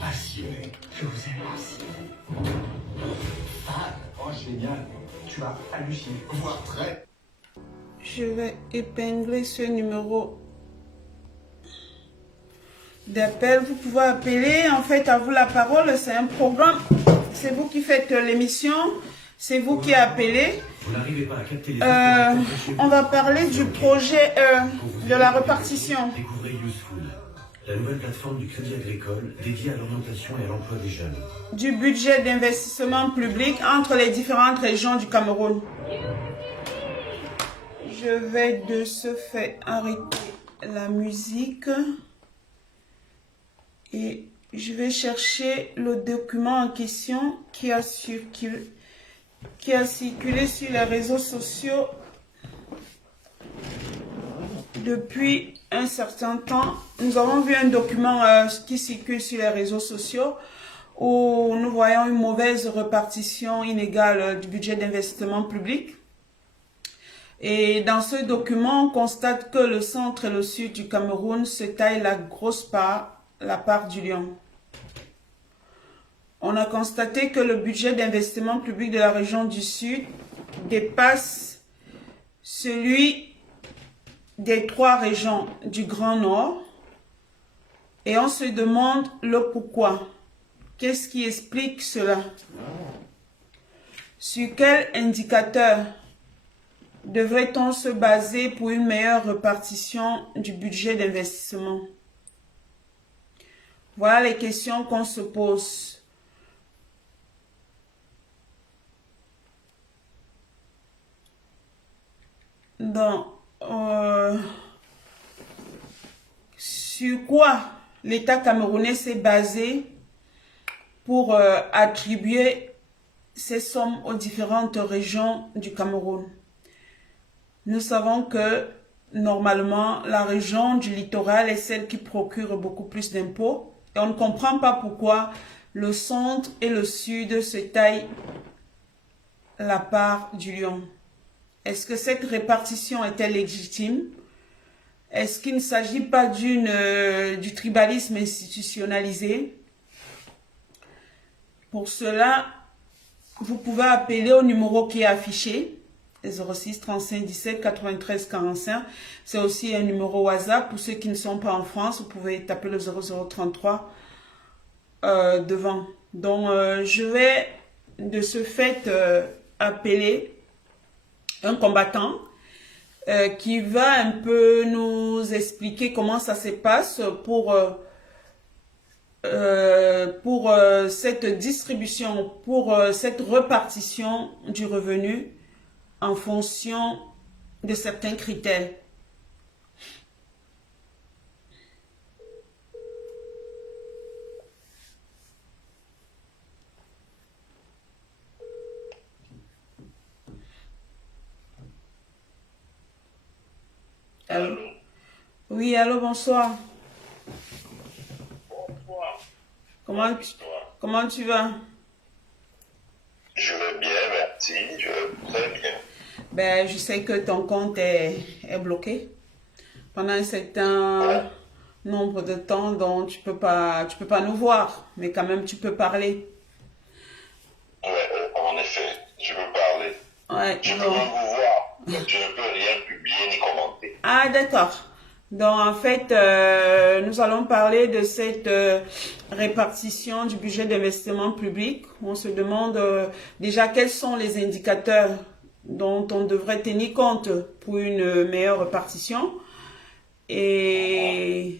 Passionné. Je vous aime aussi. Fan. Oh, génial. Tu vas halluciner. Voire très. Je vais épingler ce numéro d'appel. Vous pouvez appeler. En fait, à vous la parole. C'est un programme. C'est vous qui faites l'émission. C'est vous qui appelez. Vous n'arrivez pas à capter les on va parler du projet de la répartition. Découvrez Useful, la nouvelle plateforme du Crédit Agricole dédiée à l'orientation et à l'emploi des jeunes. Du budget d'investissement public entre les différentes régions du Cameroun. Je vais de ce fait arrêter la musique et je vais chercher le document en question qui a circulé sur les réseaux sociaux depuis un certain temps. Nous avons vu un document qui circule sur les réseaux sociaux où nous voyons une mauvaise répartition inégale du budget d'investissement public. Et dans ce document, on constate que le centre et le sud du Cameroun se taillent la grosse part, la part du lion. On a constaté que le budget d'investissement public de la région du Sud dépasse celui des 3 régions du Grand Nord. Et on se demande le pourquoi. Qu'est-ce qui explique cela? Sur quel indicateur devrait-on se baser pour une meilleure répartition du budget d'investissement? Voilà les questions qu'on se pose. Donc, sur quoi l'État camerounais s'est basé pour attribuer ces sommes aux différentes régions du Cameroun? Nous savons que normalement, la région du littoral est celle qui procure beaucoup plus d'impôts et on ne comprend pas pourquoi le centre et le sud se taillent la part du lion. Est-ce que cette répartition est-elle légitime? Est-ce qu'il ne s'agit pas du tribalisme institutionnalisé? Pour cela, vous pouvez appeler au numéro qui est affiché, 06 35 17 93 45. C'est aussi un numéro WhatsApp. Pour ceux qui ne sont pas en France, vous pouvez taper le 0033 devant. Donc, je vais de ce fait appeler un combattant qui va un peu nous expliquer comment ça se passe pour cette distribution, pour cette répartition du revenu en fonction de certains critères. Allô? Oui, allô, bonsoir. Bonsoir. Comment tu vas? Je vais bien, merci. Je vais très bien. Ben, je sais que ton compte est bloqué pendant un certain nombre de temps, donc tu peux pas nous voir, mais quand même tu peux parler. Oui, en effet, je peux parler. Ouais, Je peux donc- même vous voir, mais je ne peux rien publier ni commenter. Ah, d'accord. Donc, en fait, nous allons parler de cette répartition du budget d'investissement public. On se demande déjà quels sont les indicateurs dont on devrait tenir compte pour une meilleure répartition. Et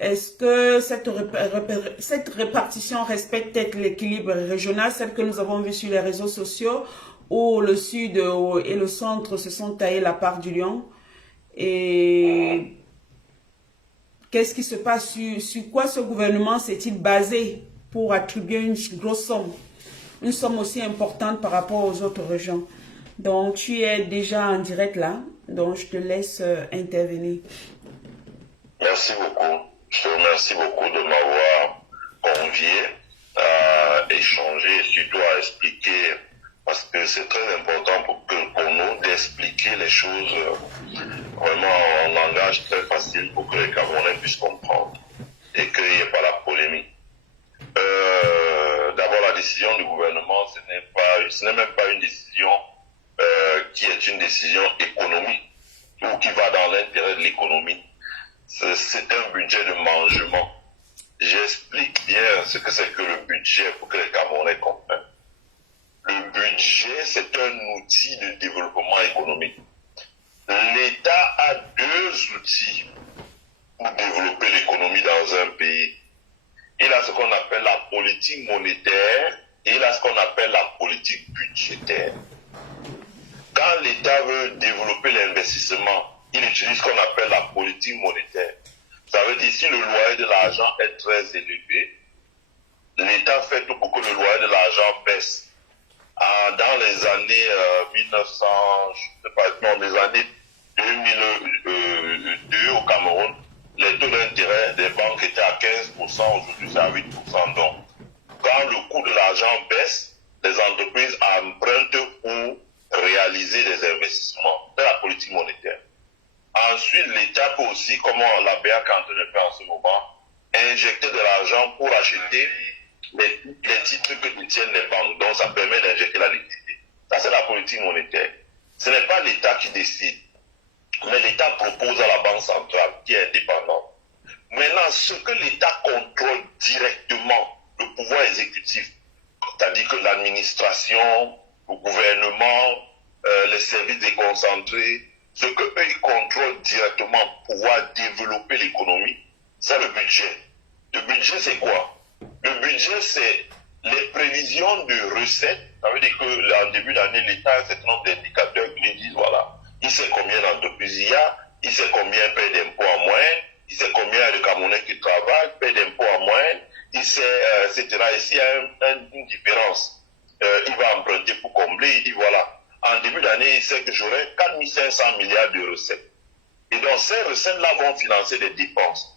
est-ce que cette répartition respecte peut-être l'équilibre régional, celle que nous avons vue sur les réseaux sociaux, où le sud et le centre se sont taillés la part du lion? Et qu'est-ce qui se passe, sur quoi ce gouvernement s'est-il basé pour attribuer une grosse somme, une somme aussi importante par rapport aux autres régions? Donc, tu es déjà en direct là, donc je te laisse intervenir. Merci beaucoup. Je te remercie beaucoup de m'avoir convié à échanger et surtout à expliquer, parce que c'est très important pour nous d'expliquer les choses vraiment en langage très facile pour que les Camerounais puissent comprendre et qu'il n'y ait pas la polémique. n'est même pas une décision qui est une décision économique ou qui va dans l'intérêt de l'économie. C'est un budget de mangement. J'explique bien ce que c'est que le budget pour que les Camerounais comprennent. Le budget, c'est un outil de développement économique. L'État a deux outils pour développer l'économie dans un pays. Il a ce qu'on appelle la politique monétaire et il a ce qu'on appelle la politique budgétaire. Quand l'État veut développer l'investissement, il utilise ce qu'on appelle la politique monétaire. Ça veut dire si le loyer de l'argent est très élevé, l'État fait tout pour que le loyer de l'argent baisse. Dans les années 1900, je sais pas, non, les années 2002 au Cameroun, les taux d'intérêt des banques étaient à 15%, aujourd'hui c'est à 8%. Donc, quand le coût de l'argent baisse, les entreprises empruntent pour réaliser des investissements. C'est la politique monétaire. Ensuite, l'État peut aussi, comme la BAC est en train de faire en ce moment, injecter de l'argent pour acheter les titres que détiennent les banques. Donc, ça permet d'injecter la liquidité. Ça, c'est la politique monétaire. Ce n'est pas l'État qui décide, mais l'État propose à la Banque centrale, qui est indépendante. Maintenant, ce que l'État contrôle directement, le pouvoir exécutif, c'est-à-dire que l'administration, le gouvernement, les services déconcentrés, ce qu'eux, ils contrôlent directement pour pouvoir développer l'économie, c'est le budget. Le budget, c'est quoi? Le budget, c'est les prévisions de recettes. Ça veut dire qu'en début d'année, l'État a un certain nombre d'indicateurs qui lui disent, voilà, il sait combien d'entreprises il y a, il sait combien paie d'impôts en moyenne, il sait combien de Camerounais qui travaillent, paie d'impôts en moyenne, il sait, etc. Et s'il y a une différence, il va emprunter pour combler, il dit, voilà, en début d'année, il sait que j'aurai 4 500 milliards de recettes. Et donc, ces recettes-là vont financer des dépenses.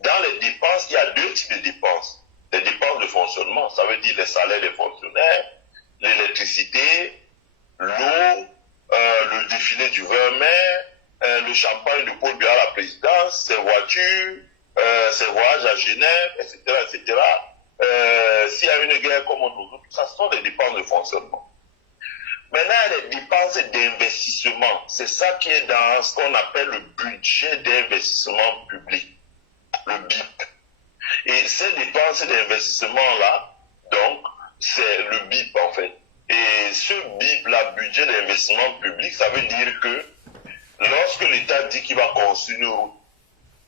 Dans les dépenses, il y a deux types de dépenses. Les dépenses de fonctionnement, ça veut dire les salaires des fonctionnaires, l'électricité, l'eau, le défilé du 20 mai, le champagne de Paul Biya à la présidence, ses voitures, ses voyages à Genève, etc., etc. S'il y a une guerre comme aujourd'hui, tout ça, ce sont des dépenses de fonctionnement. Maintenant, les dépenses d'investissement, c'est ça qui est dans ce qu'on appelle le budget d'investissement public, le BIP. Et ces dépenses d'investissement-là, donc, c'est le BIP en fait. Et ce BIP, la budget d'investissement public, ça veut dire que lorsque l'État dit qu'il va construire une route,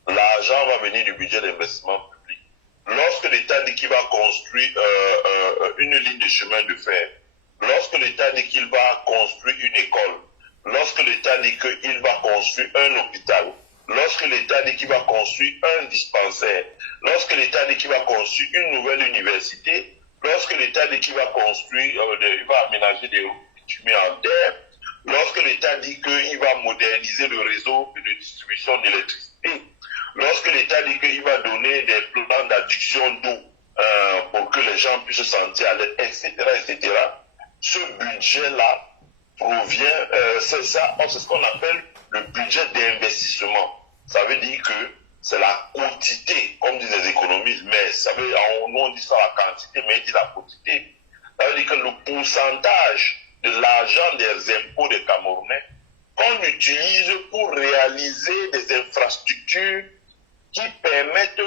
l'argent va venir du budget d'investissement public. Lorsque l'État dit qu'il va construire une ligne de chemin de fer, lorsque l'État dit qu'il va construire une école, lorsque l'État dit qu'il va construire un hôpital, lorsque l'État dit qu'il va construire un dispensaire, lorsque l'État dit qu'il va construire une nouvelle université, lorsque l'État dit qu'il va construire, il va aménager des routes bitumées en terre, lorsque l'État dit qu'il va moderniser le réseau de distribution d'électricité, lorsque l'État dit qu'il va donner des plans d'adduction d'eau pour que les gens puissent se sentir à l'aise, etc., etc., ce budget-là provient, c'est ce qu'on appelle le budget d'investissement. Ça veut dire que c'est la quantité, comme disent les économistes, mais ça veut, on dit ça la quantité, mais il dit la quantité. Ça veut dire que le pourcentage de l'argent des impôts des Camerounais qu'on utilise pour réaliser des infrastructures qui permettent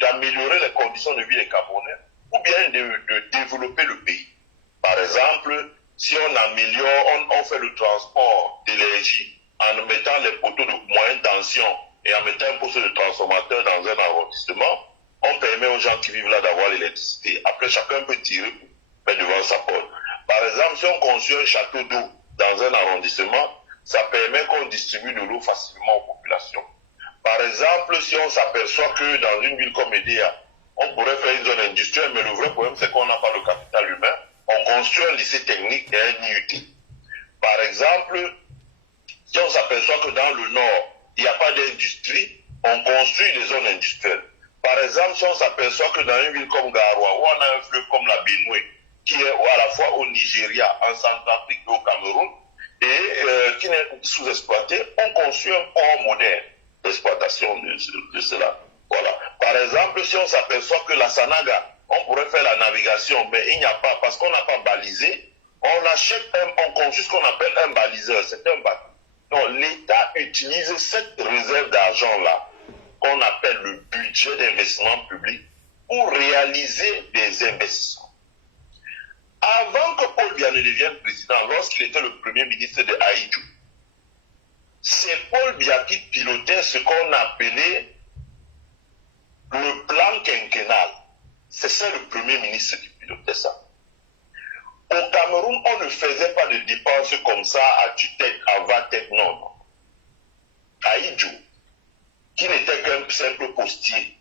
d'améliorer les conditions de vie des Camerounais ou bien de développer le pays. Par exemple, si on améliore, on fait le transport d'énergie en mettant les poteaux de moyenne tension et en mettant un poste de transformateur dans un arrondissement, on permet aux gens qui vivent là d'avoir l'électricité. Après, chacun peut tirer devant sa porte. Par exemple, si on construit un château d'eau dans un arrondissement, ça permet qu'on distribue de l'eau facilement aux populations. Par exemple, si on s'aperçoit que dans une ville comme Edea, on pourrait faire une zone industrielle, mais le vrai problème, c'est qu'on n'a pas le capital humain. On construit un lycée technique et un IUT. Par exemple, si on s'aperçoit que dans le nord, il n'y a pas d'industrie, on construit des zones industrielles. Par exemple, si on s'aperçoit que dans une ville comme Garoua, où on a un fleuve comme la Benoué, qui est à la fois au Nigeria, en Centrafrique et au Cameroun, et qui n'est sous-exploité, on construit un port moderne d'exploitation de cela. Voilà. Par exemple, si on s'aperçoit que la Sanaga, on pourrait faire la navigation, mais il n'y a pas, parce qu'on n'a pas balisé, on achète, on construit ce qu'on appelle un baliseur, c'est un bateau. Donc l'État utilise cette réserve d'argent-là, qu'on appelle le budget d'investissement public, pour réaliser des investissements. Avant que Paul Biya ne devienne président, lorsqu'il était le premier ministre de Ahidjo, c'est Paul Biya qui pilotait ce qu'on appelait le plan quinquennal. C'est ça le premier ministre qui pilotait ça. Au Cameroun, on ne faisait pas de dépenses comme ça à tue-tête, à va-tête, non. Ahidjo, qui n'était qu'un simple postier,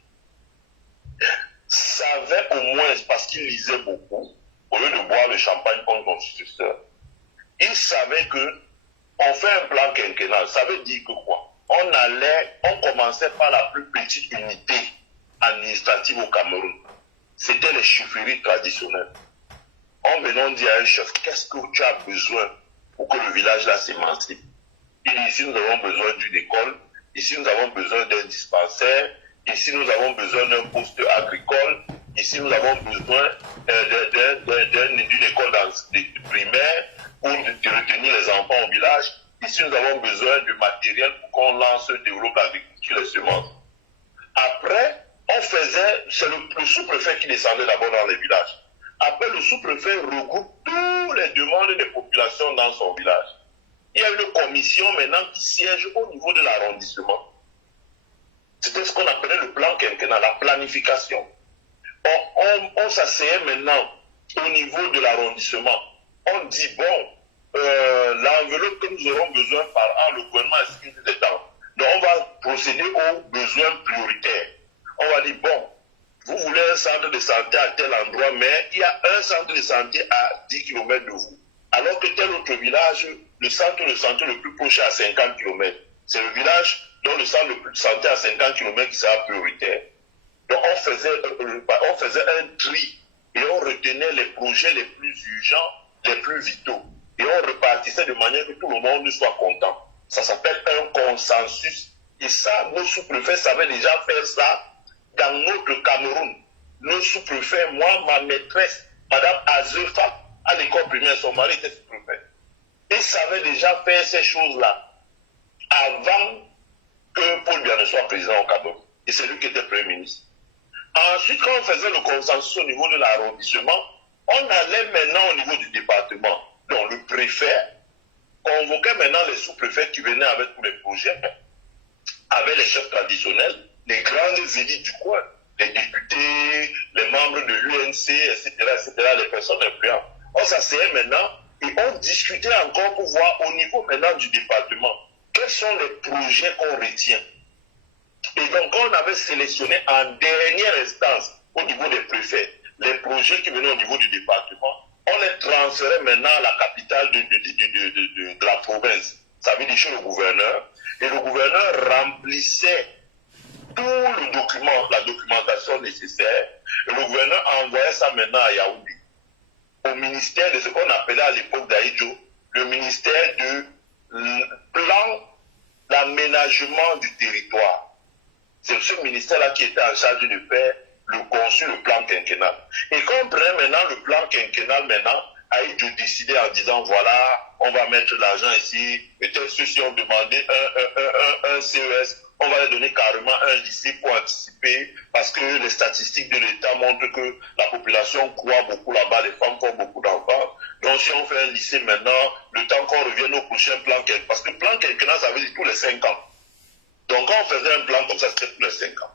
savait au moins, parce qu'il lisait beaucoup, au lieu de boire le champagne comme son successeur, il savait que on fait un plan quinquennal. Ça veut dire que quoi? On commençait par la plus petite unité administrative au Cameroun. C'était les chefferies traditionnelles. On venait dire à un chef, qu'est-ce que tu as besoin pour que le village là s'émancipe? Il dit, ici nous avons besoin d'une école, ici nous avons besoin d'un dispensaire, ici nous avons besoin d'un poste agricole, ici nous avons besoin d'une école primaire pour retenir les enfants au village, ici nous avons besoin de matériel pour qu'on lance, développe l'agriculture et les semences. Après, on faisait, c'est le sous-préfet qui descendait d'abord dans les villages. Après, le sous-préfet regroupe toutes les demandes des populations dans son village. Il y a une commission maintenant qui siège au niveau de l'arrondissement. C'était ce qu'on appelait le plan quinquennal, la planification. On s'asseyait maintenant au niveau de l'arrondissement. On dit, bon, l'enveloppe que nous aurons besoin par an, le gouvernement estime que c'est temps. Donc on va procéder aux besoins prioritaires. On va dire, bon, vous voulez un centre de santé à tel endroit, mais il y a un centre de santé à 10 km de vous. Alors que tel autre village, le centre de santé le plus proche est à 50 km. C'est le village dont le centre de santé à 50 km qui sera prioritaire. Donc on faisait un tri et on retenait les projets les plus urgents, les plus vitaux. Et on repartissait de manière que tout le monde soit content. Ça s'appelle un consensus. Et ça, nos sous-préfets savaient déjà faire ça dans notre Cameroun. Nos sous-préfets, moi, ma maîtresse, Madame Azefa, à l'école primaire, son mari était sous-préfet. Ils savaient déjà faire ces choses-là avant que Paul Biya ne soit président au Cameroun. Et c'est lui qui était Premier ministre. Ensuite, quand on faisait le consensus au niveau de l'arrondissement, on allait maintenant au niveau du département. Donc le préfet convoquait maintenant les sous-préfets qui venaient avec tous les projets, avec les chefs traditionnels, les grandes élites du coin, les députés, les membres de l'UNC, etc., les personnes influentes. On s'asseyait maintenant et on discutait encore pour voir au niveau maintenant du département quels sont les projets qu'on retient. Et donc on avait sélectionné en dernière instance au niveau des préfets les projets qui venaient au niveau du département. On les transférait maintenant à la capitale de la province. Ça veut dire chez le gouverneur. Et le gouverneur remplissait tout le document, la documentation nécessaire. Et le gouverneur envoyait ça maintenant à Yaoundé, au ministère de ce qu'on appelait à l'époque d'Ahidjo, le ministère du plan d'aménagement du territoire. C'est ce ministère-là qui était en charge de faire le plan quinquennal. Et quand on prenait maintenant le plan quinquennal, Ahidjo décidait en disant, voilà, on va mettre l'argent ici, peut-être ceux-ci ont demandé un CES, on va leur donner carrément un lycée pour anticiper, parce que les statistiques de l'État montrent que la population croît beaucoup là-bas, les femmes font beaucoup d'enfants. Donc si on fait un lycée maintenant, le temps qu'on revienne au prochain plan quinquennal, parce que le plan quinquennal, ça veut dire tous les 5 ans. Donc quand on faisait un plan comme ça, c'était tous les 5 ans.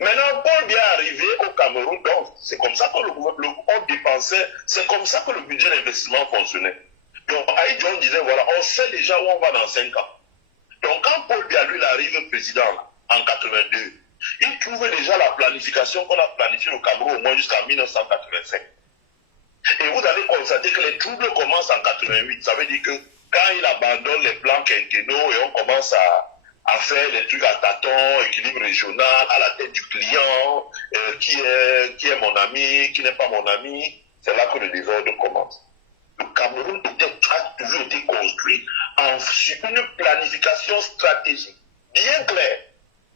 Maintenant, Paul Biya est arrivé au Cameroun, donc c'est comme ça que on dépensait, c'est comme ça que le budget d'investissement fonctionnait. Donc Ahidjo disait, voilà, on sait déjà où on va dans 5 ans. Donc quand Paul Biya, lui, arrive président en 82, il trouvait déjà la planification qu'on a planifiée au Cameroun au moins jusqu'en 1985. Et vous allez constater que les troubles commencent en 88. Ça veut dire que quand il abandonne les plans quinquennaux et on commence à faire des trucs à tâtons, équilibre régional, à la tête du client, qui est mon ami, qui n'est pas mon ami, c'est là que le désordre commence. Le Cameroun a toujours été construit sur une planification stratégique, bien claire.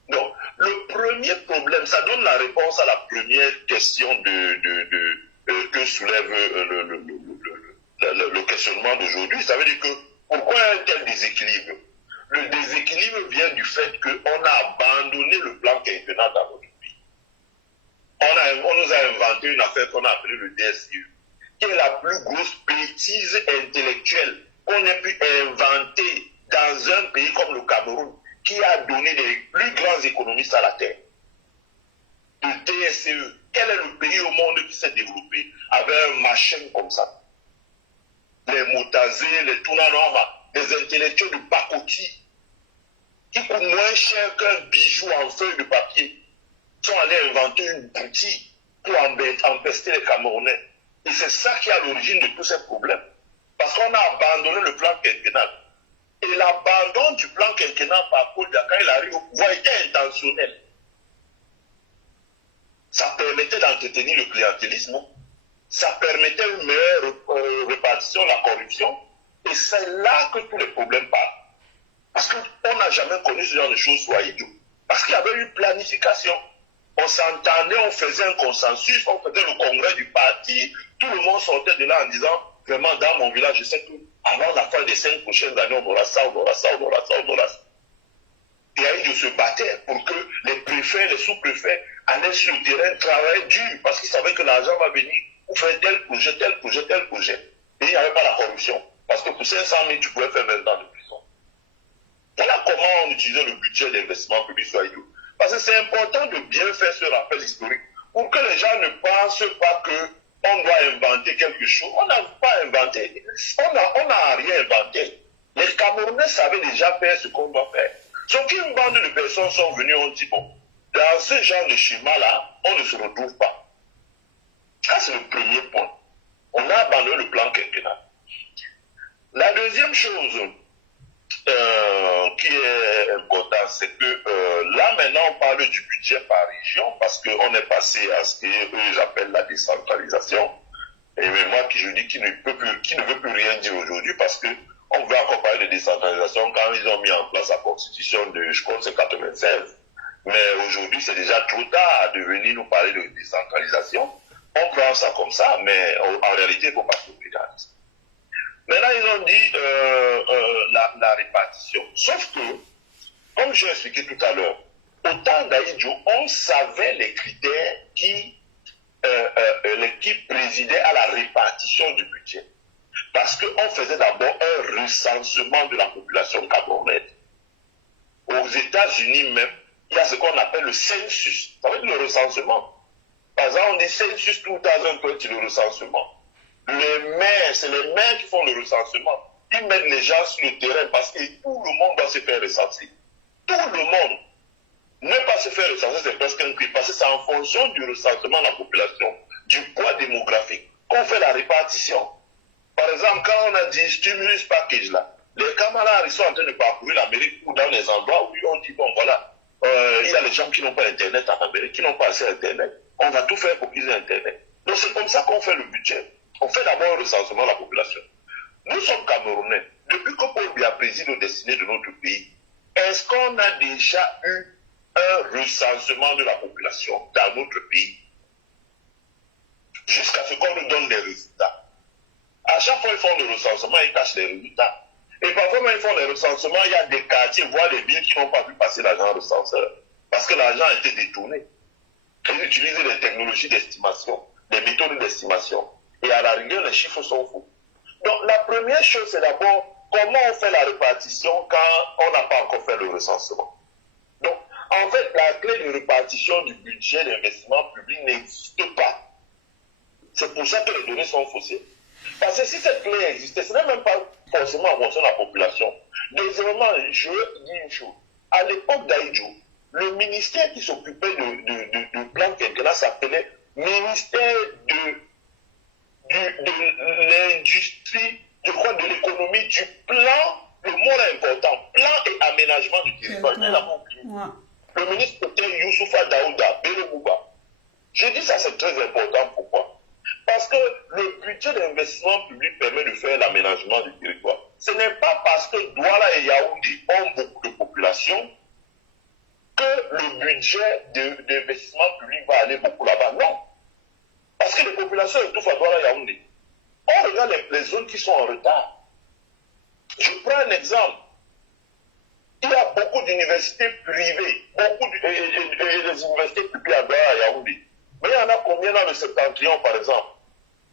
Donc, le premier problème, ça donne la réponse à la première question que soulève le questionnement d'aujourd'hui. Ça veut dire que pourquoi un tel déséquilibre? Le déséquilibre vient du fait qu'on a abandonné le plan quinquennal dans notre pays. On nous a inventé une affaire qu'on a appelée le DSU, qui est la plus grosse bêtise intellectuelle qu'on ait pu inventer dans un pays comme le Cameroun, qui a donné les plus grands économistes à la terre. Le TSE, quel est le pays au monde qui s'est développé avec un machin comme ça? Les Motazé, les Tounanoma, des intellectuels de pacotille, qui coûtent moins cher qu'un bijou en feuille de papier, sont allés inventer une boutique pour empester les Camerounais. Et c'est ça qui est à l'origine de tous ces problèmes. Parce qu'on a abandonné le plan quinquennal. Et l'abandon du plan quinquennal par Paul Biya, quand il arrive au pouvoir, était intentionnel. Ça permettait d'entretenir le clientélisme, ça permettait une meilleure répartition de la corruption, et c'est là que tous les problèmes partent. Parce qu'on n'a jamais connu ce genre de choses soit idiot. Parce qu'il y avait une planification. On s'entendait, on faisait un consensus, on faisait le congrès du parti, tout le monde sortait de là en disant, vraiment, dans mon village, je sais que avant la fin des 5 prochaines années, on aura ça, on aura ça, on aura ça, on aura ça. Et ils se battaient pour que les préfets, les sous-préfets allaient sur le terrain, travailler dur, parce qu'ils savaient que l'argent va venir pour faire tel projet, tel projet, tel projet. Et il n'y avait pas la corruption. Parce que pour 500 000, tu pouvais faire 20 ans de prison. Voilà comment on utilisait le budget d'investissement public sur Aïdou. Parce que c'est important de bien faire ce rappel historique pour que les gens ne pensent pas qu'on doit inventer quelque chose. On n'a pas inventé. On n'a rien inventé. Les Camerounais savaient déjà faire ce qu'on doit faire. Sauf qu'une bande de personnes sont venues, on dit, bon, dans ce genre de schéma-là, on ne se retrouve pas. Ça, c'est le premier point. On a abandonné le plan quinquennal. La deuxième chose qui est importante, c'est que là, maintenant, on parle du budget par région parce qu'on est passé à ce qu'eux appellent la décentralisation. Et moi, je dis qui ne veut plus rien dire aujourd'hui parce qu'on veut encore parler de décentralisation quand ils ont mis en place la constitution de, je crois que c'est 96. Mais aujourd'hui, c'est déjà trop tard de venir nous parler de décentralisation. On prend ça comme ça, mais en réalité, il ne faut pas se fédéraliser. Maintenant, ils ont dit la répartition. Sauf que, comme j'ai expliqué tout à l'heure, au temps d'Aïdjo, on savait les critères qui présidaient à la répartition du budget. Parce qu'on faisait d'abord un recensement de la population camerounaise. Aux États-Unis même, il y a ce qu'on appelle le census. Ça veut dire le recensement. Par exemple, on dit census 2020, c'est le recensement. Les maires, c'est les maires qui font le recensement. Ils mettent les gens sur le terrain parce que tout le monde doit se faire recenser. Tout le monde. Ne pas se faire recenser, c'est presque un cri. Parce que c'est en fonction du recensement de la population, du poids démographique, qu'on fait la répartition. Par exemple, quand on a dit stimulus package là, les camarades ils sont en train de parcourir l'Amérique ou dans les endroits où on dit, bon voilà, il y a les gens qui n'ont pas Internet en Amérique, qui n'ont pas accès à Internet. On va tout faire pour qu'ils aient Internet. Donc c'est comme ça qu'on fait le budget. On fait d'abord un recensement de la population. Nous sommes Camerounais. Depuis que Paul Biya préside aux destinées de notre pays, est-ce qu'on a déjà eu un recensement de la population dans notre pays? Jusqu'à ce qu'on nous donne des résultats. À chaque fois qu'ils font le recensement, ils cachent les résultats. Et parfois, quand ils font les recensements, il y a des quartiers, voire des villes qui n'ont pas pu passer l'agent recenseur. Parce que l'argent a été détourné. Ils utilisent des technologies d'estimation, des méthodes d'estimation. Et à la rigueur, les chiffres sont faux. Donc, la première chose, c'est d'abord comment on fait la répartition quand on n'a pas encore fait le recensement. Donc, en fait, la clé de répartition du budget d'investissement public n'existe pas. C'est pour ça que les données sont faussées. Parce que si cette clé existait, ce n'est même pas forcément en fonction de la population. Deuxièmement, je dis une chose. À l'époque d'Aïdjo, le ministère qui s'occupait du plan quinquennal s'appelait ministère de l'industrie, je crois, de l'économie, du plan, le mot est important, plan et aménagement du territoire. Le ministre était Youssoufa Daouda, Belebouba. Je dis ça, c'est très important. Pourquoi? Parce que le budget d'investissement public permet de faire l'aménagement du territoire. Ce n'est pas parce que Douala et Yaoundé ont beaucoup de population que le budget d'investissement public va aller beaucoup là-bas. Non. Parce que les populations étouffent à Douala Yaoundé. On regarde les zones qui sont en retard. Je prends un exemple. Il y a beaucoup d'universités privées, et des universités publiques à Douala Yaoundé. Mais il y en a combien dans le septentrion, par exemple?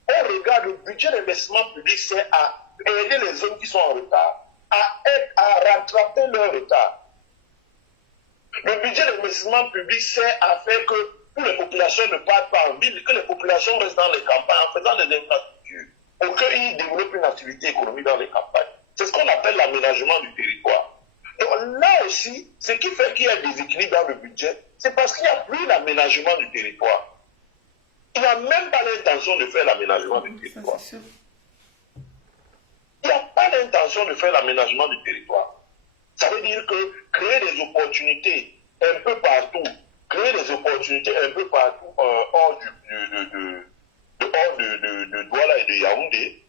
On regarde le budget d'investissement public, c'est à aider les zones qui sont en retard, à rattraper leur retard. Le budget d'investissement public sert à faire que toutes les populations ne partent pas en ville, que les populations restent dans les campagnes en faisant des infrastructures pour qu'ils développent une activité économique dans les campagnes. C'est ce qu'on appelle l'aménagement du territoire. Donc là aussi, ce qui fait qu'il y a des équilibres dans le budget, c'est parce qu'il n'y a plus l'aménagement du territoire. Il n'a même pas l'intention de faire l'aménagement du territoire. Il n'y a pas l'intention de faire l'aménagement du territoire. Ça veut dire que créer des opportunités un peu partout, hors de Douala et de Yaoundé,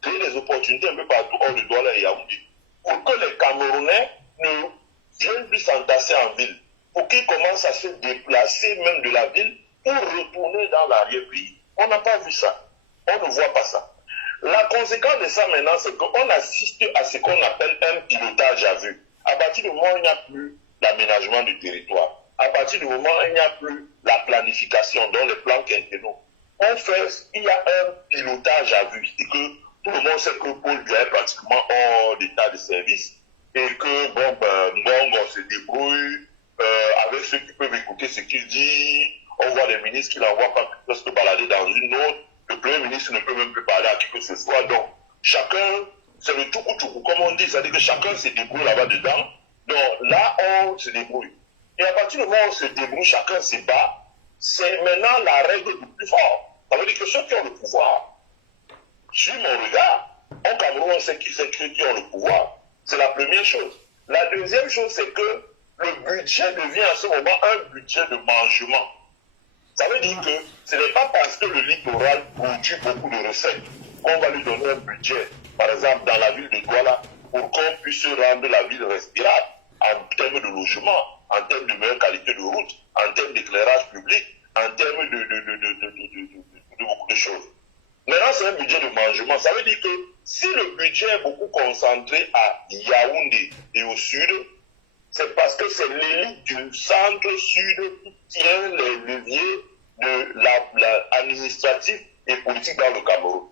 créer des opportunités un peu partout hors de Douala et Yaoundé, pour que les Camerounais ne viennent plus s'entasser en ville, pour qu'ils commencent à se déplacer même de la ville pour retourner dans l'arrière-pays. On n'a pas vu ça. On ne voit pas ça. La conséquence de ça maintenant, c'est qu'on assiste à ce qu'on appelle un pilotage à vue. À partir du moment où il n'y a plus l'aménagement du territoire, à partir du moment où il n'y a plus la planification dans les plans quinquennaux, il y a un pilotage à vue. C'est que tout le monde sait que Paul Biya est pratiquement hors d'état de service et que Mbongo se débrouille avec ceux qui peuvent écouter ce qu'il dit. On voit les ministres qui l'envoient pas se balader dans une autre. Le Premier ministre ne peut même plus parler à qui que ce soit. Donc, chacun, c'est le toukou-toukou, comme on dit. C'est-à-dire que chacun se débrouille là-bas dedans. Donc, là, on se débrouille. Et à partir du moment où on se débrouille, chacun se bat, c'est maintenant la règle du plus fort. Ça veut dire que ceux qui ont le pouvoir, sur mon regard, en Cameroun, on sait qui c'est qui ont le pouvoir. C'est la première chose. La deuxième chose, c'est que le budget devient à ce moment un budget de mangement. Ça veut dire que ce n'est pas parce que le littoral produit beaucoup de recettes qu'on va lui donner un budget, par exemple dans la ville de Douala, pour qu'on puisse rendre la ville respirable en termes de logement, en termes de meilleure qualité de route, en termes d'éclairage public, en termes de beaucoup de choses. Maintenant, c'est un budget de mangement. Ça veut dire que si le budget est beaucoup concentré à Yaoundé et au sud, c'est parce que c'est l'élite du centre-sud qui tient les leviers de l'administratif et politique dans le Cameroun.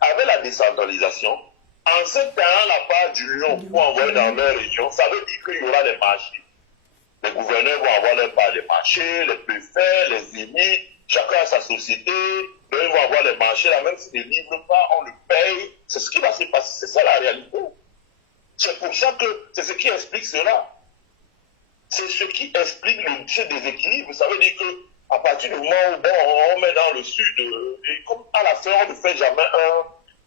Avec la décentralisation, en se tenant la part du lion pour envoyer dans leur région, ça veut dire qu'il y aura des marchés. Les gouverneurs vont avoir leur part des marchés, les préfets, les élites, chacun a sa société, ils vont avoir les marchés, là même s'ils ne livrent pas, on le paye. C'est ce qui va se passer, c'est ça la réalité. C'est pour ça que c'est ce qui explique cela. C'est ce qui explique ce déséquilibre. Ça veut dire qu'à partir du moment où on met dans le sud, et comme à la fin, on ne fait jamais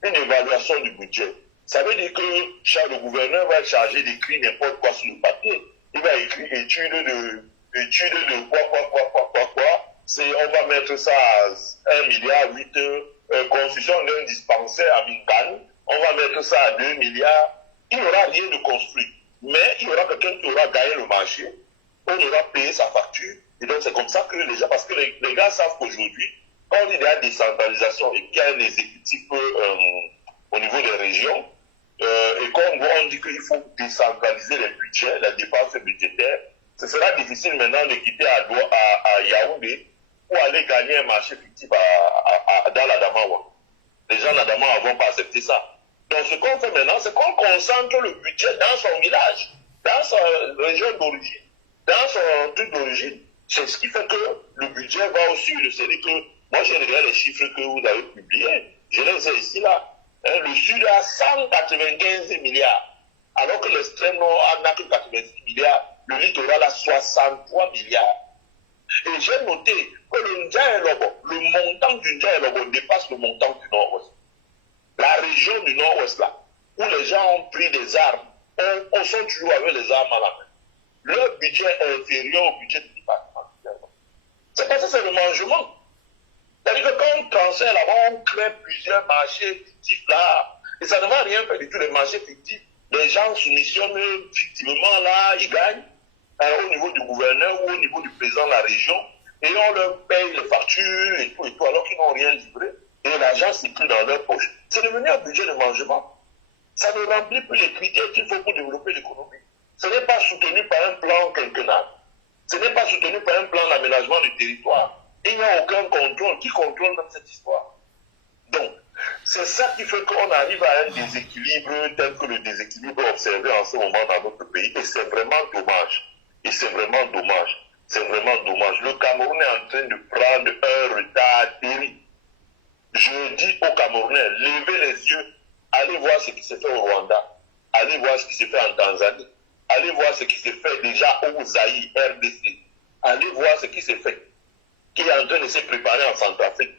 une évaluation du budget. Ça veut dire que le gouverneur va être chargé d'écrire n'importe quoi sur le papier. Il va écrire études de quoi. On va mettre ça à 1,8 milliard, construction d'un dispensaire à Mingan. On va mettre ça à 2 milliards. Il n'y aura rien de construit. Mais il y aura quelqu'un qui aura gagné le marché, on aura payé sa facture. Et donc c'est comme ça que les gens, parce que les gars savent qu'aujourd'hui, quand on dit de la décentralisation et qu'il y a un exécutif au niveau des régions, et quand on dit qu'il faut décentraliser les budgets, les dépenses budgétaires, ce sera difficile maintenant de quitter à Yaoundé pour aller gagner un marché fictif dans l'Adamawa. Les gens d'Adamawa ne vont pas accepter ça. Donc ce qu'on fait maintenant, c'est qu'on concentre le budget dans son village, dans sa région d'origine, dans son truc d'origine. C'est ce qui fait que le budget va au sud. C'est-à-dire que, moi j'ai regardé les chiffres que vous avez publiés, je les ai ici là. Le sud a 195 milliards, alors que l'extrême nord n'a que 86 milliards, le littoral a 63 milliards. Et j'ai noté que le montant du Ndjaye-Lobo dépasse le montant du nord-ouest. La région du nord-ouest là, où les gens ont pris des armes, on sont toujours avec les armes à la main. Leur budget est inférieur au budget du département. C'est parce que c'est le mangement. C'est-à-dire que quand on transfère là-bas, on crée plusieurs marchés fictifs là. Et ça ne va rien faire du tout, les marchés fictifs. Les gens soumissionnent fictivement là, ils gagnent. au niveau du gouverneur ou au niveau du président de la région, et on leur paye les factures et tout, alors qu'ils n'ont rien livré, et l'argent circule dans leur poche. C'est devenu un budget de mangement. Ça ne remplit plus les critères qu'il faut pour développer l'économie. Ce n'est pas soutenu par un plan quinquennal. Ce n'est pas soutenu par un plan d'aménagement du territoire. Il n'y a aucun contrôle. Qui contrôle dans cette histoire? Donc, c'est ça qui fait qu'on arrive à un déséquilibre tel que le déséquilibre observé en ce moment dans notre pays. Et c'est vraiment dommage. Et c'est vraiment dommage. C'est vraiment dommage. Le Cameroun est en train de prendre un retard terrible. Je dis aux Camerounais, levez les yeux, allez voir ce qui s'est fait au Rwanda, allez voir ce qui s'est fait en Tanzanie, allez voir ce qui s'est fait déjà au Zaïre, RDC, allez voir ce qui s'est fait, qui est en train de se préparer en Centrafrique.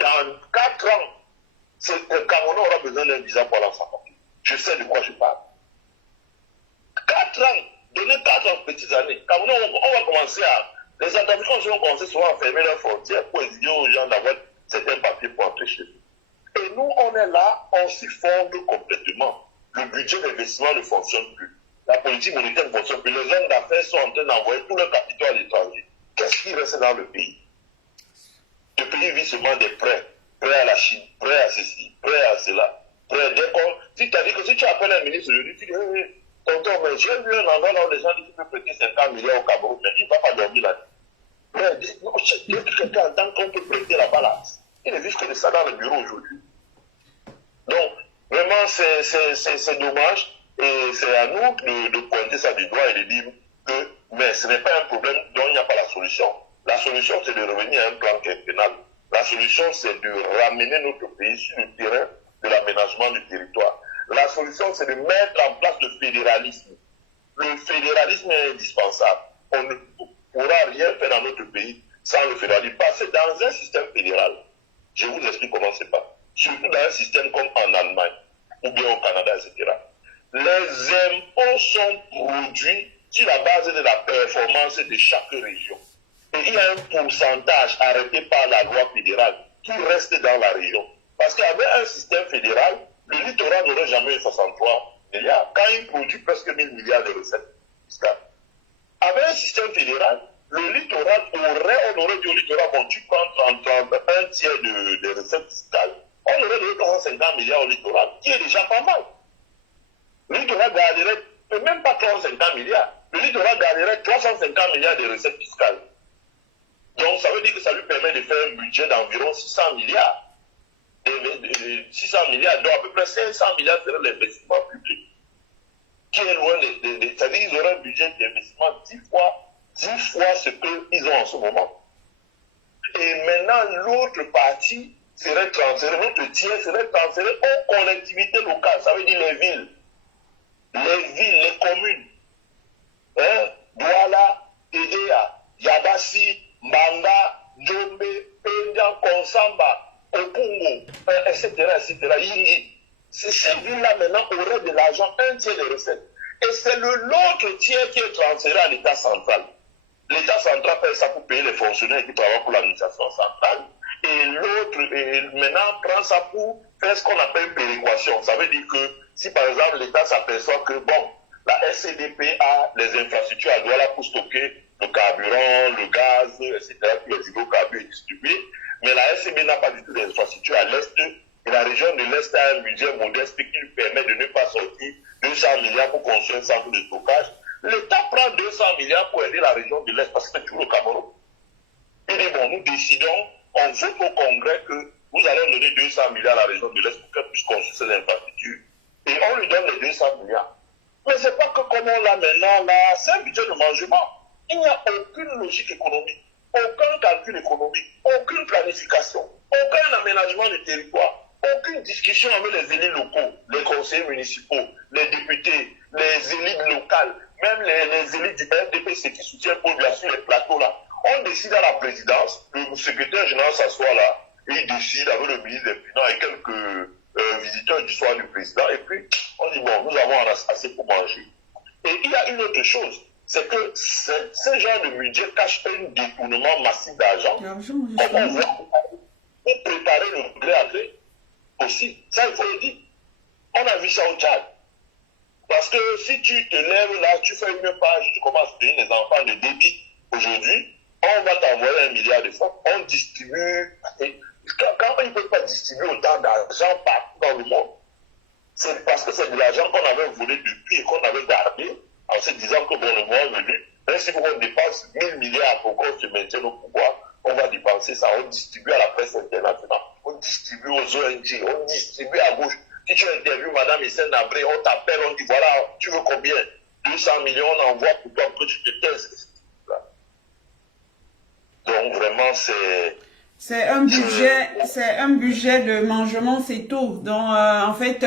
Dans 4 ans, le Cameroun aura besoin d'un visa pour aller en Centrafrique. Je sais de quoi je parle. 4 ans, donnez 4 ans, petites années. Cameroun, on va commencer à... Les Centrafricains vont commencer souvent à fermer leurs frontières pour exiger aux gens d'avoir certains papiers pour entrer chez eux. Et nous, on est là, on s'y fonde complètement. Le budget d'investissement ne fonctionne plus. La politique monétaire ne fonctionne plus. Les hommes d'affaires sont en train d'envoyer tout leur capital à l'étranger. Qu'est-ce qui reste dans le pays? Le pays vit seulement des prêts. Prêts à la Chine, prêts à ceci, prêts à cela. Prêts d'accord. Si tu as dit que si tu appelles un ministre aujourd'hui, tu dis, oui, tonton, mais j'ai vu un endroit là où les gens disent qu'ils peuvent prêter 50 milliards au Cameroun, mais il ne va pas dormir là. Mais non, quelqu'un entend qu'on peut prêter la balance. Ils ne vivent que de ça dans le bureau aujourd'hui. Donc, vraiment, c'est dommage. Et c'est à nous de pointer ça du doigt et de dire que, mais ce n'est pas un problème dont il n'y a pas la solution. La solution, c'est de revenir à un plan quinquennal. La solution, c'est de ramener notre pays sur le terrain de l'aménagement du territoire. La solution, c'est de mettre en place le fédéralisme. Le fédéralisme est indispensable. On ne pourra rien faire dans notre pays sans le fédéralisme. Parce que dans un système fédéral, je vous explique comment c'est pas. Surtout dans un système comme en Allemagne, ou bien au Canada, etc. Les impôts sont produits sur la base de la performance de chaque région. Et il y a un pourcentage arrêté par la loi fédérale qui reste dans la région. Parce qu'avec un système fédéral, le littoral n'aurait jamais eu 63 milliards, quand il produit presque 1000 milliards de recettes fiscales. Avec un système fédéral, le littoral on aurait dit au littoral, bon, tu prends un tiers des recettes fiscales, on aurait donné 350 milliards au littoral, qui est déjà pas mal. Le littoral garderait même pas 350 milliards, le littoral garderait 350 milliards de recettes fiscales. Donc ça veut dire que ça lui permet de faire un budget d'environ 600 milliards. Et 600 milliards, donc à peu près 500 milliards serait l'investissement public. Qui est loin c'est-à-dire qu'ils auraient un budget d'investissement 10 fois ce qu'ils ont en ce moment. Et maintenant, l'autre partie serait transférée, notre tiers serait transféré aux collectivités locales, ça veut dire les villes, les communes. Douala, Tédéa, Yabassi, Mbanga, Djombe, Pendian, Konsamba, Opungo, etc., etc., Yingi. Ces villes-là maintenant auraient de l'argent, un tiers des recettes. Et c'est l'autre tiers qui est transféré à l'État central. L'État central paye ça pour payer les fonctionnaires qui travaillent pour l'administration centrale. Et l'autre, maintenant, prend ça pour faire ce qu'on appelle une péréquation. Ça veut dire que si par exemple l'État s'aperçoit que, bon, la SCDP a les infrastructures à Douala pour stocker le carburant, le gaz, etc., puis les hydrocarbures distribués, mais la SCB n'a pas du tout d'infrastructures à l'Est, et la région de l'Est a un budget modeste qui lui permet de ne pas sortir 200 milliards pour construire un centre de stockage. L'État prend 200 milliards pour aider la région de l'Est, parce que c'est toujours le Cameroun. Il dit, bon, nous décidons, on vote au Congrès que nous allons donner 200 milliards à la région de l'Est pour qu'elle puisse construire ses infrastructures. Et on lui donne les 200 milliards. Mais c'est pas que comme on l'a maintenant, là, c'est un budget de mangement. Il n'y a aucune logique économique, aucun calcul économique, aucune planification, aucun aménagement du territoire, aucune discussion avec les élus locaux, les conseillers municipaux, les députés, les élites locales, même les élites du RDPC qui soutiennent Paul Biya sur les plateaux là. On décide à la présidence, le secrétaire général s'assoit là, et il décide avec le ministre des Finances et quelques visiteurs du soir du président, et puis on dit bon, nous avons assez pour manger. Et il y a une autre chose, c'est que ce genre de budget cache un détournement massif d'argent, comme on voit, pour préparer le gré à gré aussi. Ça, il faut le dire. On a vu ça au Tchad. Parce que si tu te lèves là, tu fais une page, tu commences à payer les enfants de débit aujourd'hui, on va t'envoyer 1 milliard de fois. On distribue. Quand on ne peut pas distribuer autant d'argent partout dans le monde, c'est parce que c'est de l'argent qu'on avait volé depuis et qu'on avait gardé en se disant que bon, le mois est venu. Même si on dépense 1000 milliards pour qu'on se maintienne au pouvoir, on va dépenser ça. On distribue à la presse internationale, on distribue aux ONG, on distribue à gauche. Si tu interviews Madame Hissène Habré, on t'appelle, on dit voilà, tu veux combien? 200 millions, on envoie pour toi que tu te taises. Donc vraiment, c'est un budget de mangement, c'est tout. Donc en fait,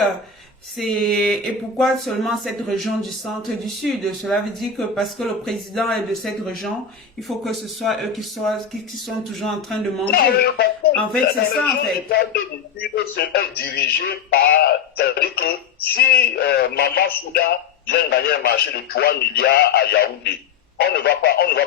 et pourquoi seulement cette région du centre et du sud? Cela veut dire que parce que le président est de cette région, il faut que ce soit eux qui sont toujours en train de manger. En fait, c'est ça en fait. C'est dirigé par, c'est-à-dire que si Maman Souda vient gagner un marché de 3 milliards à Yaoundé, on ne va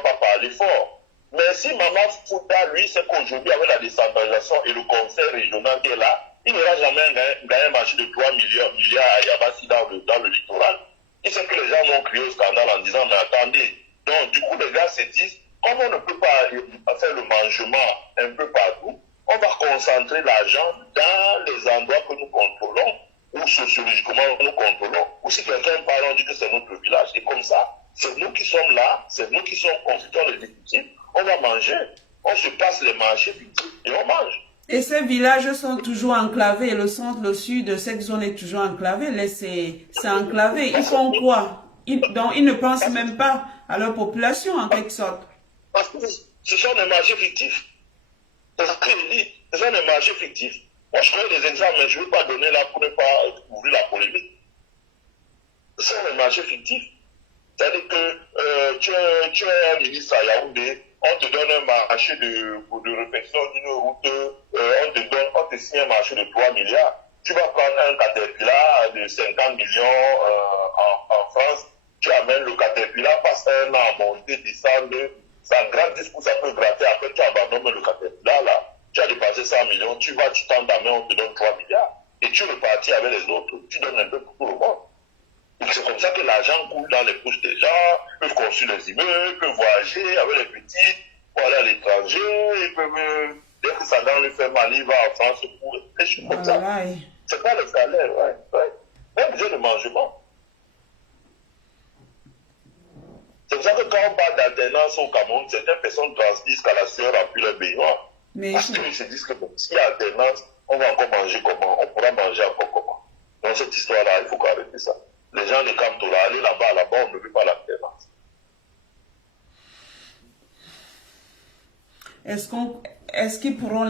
pas parler fort. Mais si Maman Souda, lui, c'est qu'aujourd'hui, avec la décentralisation et le conseil régional qui est là, il n'aura jamais gagné un marché de 3 milliards à Yabassi dans le littoral. Et c'est que les gens vont crier au scandale en disant, mais attendez. Donc, du coup, les gars se disent, comme on ne peut pas faire le mangement un peu partout, on va concentrer l'argent dans les endroits que nous contrôlons, ou sociologiquement nous contrôlons. Ou si quelqu'un parle, on dit que c'est notre village. Et comme ça, c'est nous qui sommes là, c'est nous qui sommes constituants l'exécutif, on va manger. On se passe les marchés et on mange. Et ces villages sont toujours enclavés. Le centre, le sud, cette zone est toujours enclavée. Là, c'est enclavé. Ils font quoi? Donc, ils ne pensent même pas à leur population, en quelque sorte. Parce que ce sont des marchés fictifs. C'est ce que je dis. Ce sont des marchés fictifs. Moi, je connais des exemples, mais je ne veux pas donner là pour ne pas ouvrir la polémique. Ce sont des marchés fictifs. C'est-à-dire que tu es un ministre à Yaoundé, on te donne un marché de réfection d'une route, on te signe un marché de 3 milliards. Tu vas prendre un Caterpillar de 50 millions en France, tu amènes le Caterpillar, passe un an à monter, descendre, ça gratte, ça peut gratter, après tu abandonnes le Caterpillar là, tu as dépassé 100 millions, tu tends ta main, on te donne 3 milliards, et tu repartis avec les autres, tu donnes un peu pour tout le monde. C'est comme ça que l'argent coule dans les poches des gens, peuvent construire des immeubles, peuvent voyager avec les petits, pour aller à l'étranger, ils peuvent, dès que ça dans le fait mal, il va en France pour des choses comme ça. C'est pas le salaire, ouais. Même besoin de mangement. C'est pour ça que quand on parle d'alternance au Cameroun, certaines personnes transisent qu'à la sueur remplit le baignoire. Parce qu'ils se disent que bon, s'il y a alternance, on va encore manger comment? On pourra manger encore comment? Dans cette histoire-là, il faut arrêter ça. Les gens de Kamtola, aller là-bas, on ne veut pas l'alternance. Est-ce qu'ils pourront